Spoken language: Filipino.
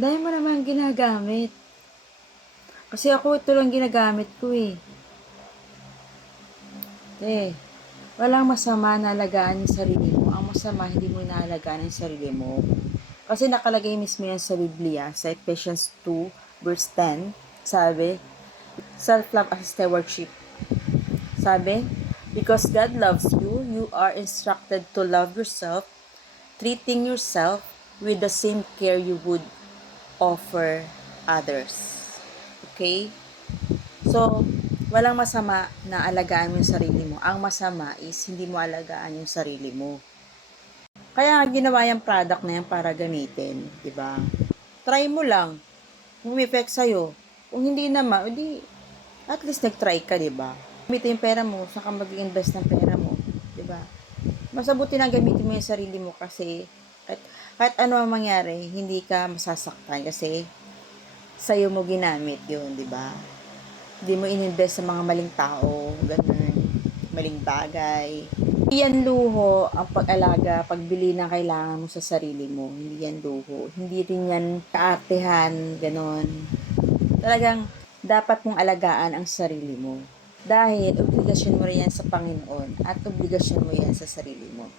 Dahil mo naman ginagamit. Kasi ako ito lang ginagamit ko eh. Walang masama na alagaan yung sarili mo. Ang masama, hindi mo inaalagaan yung sarili mo. Kasi nakalagay mismo yan sa Biblia, sa Ephesians 2, verse 10. Sabi, self-love as stewardship. Sabi, because God loves you, you are instructed to love yourself, treating yourself with the same care you would offer others. Okay? So, walang masama na alagaan mo yung sarili mo. Ang masama is hindi mo alagaan yung sarili mo. Kaya ginawa yung product na yan para gamitin, 'di ba? Try mo lang. Kung may effect sa'yo. Kung hindi naman, edi at least nag-try ka, 'di ba? Gamitin yung pera mo, saka mag-invest ng pera mo, 'di ba? Mas mabuti na gamitin mo yung sarili mo kasi kahit ano ang mangyari, hindi ka masasaktan kasi sa'yo mo ginamit yun, 'di ba? Hindi mo ininvest sa mga maling tao, ganun, maling bagay. Hindi yan luho ang pag-alaga, pagbili ng kailangan mo sa sarili mo. Hindi yan luho. Hindi rin yan kaartehan, ganun. Talagang dapat mong alagaan ang sarili mo. Dahil obligasyon mo rin yan sa Panginoon at obligasyon mo yan sa sarili mo.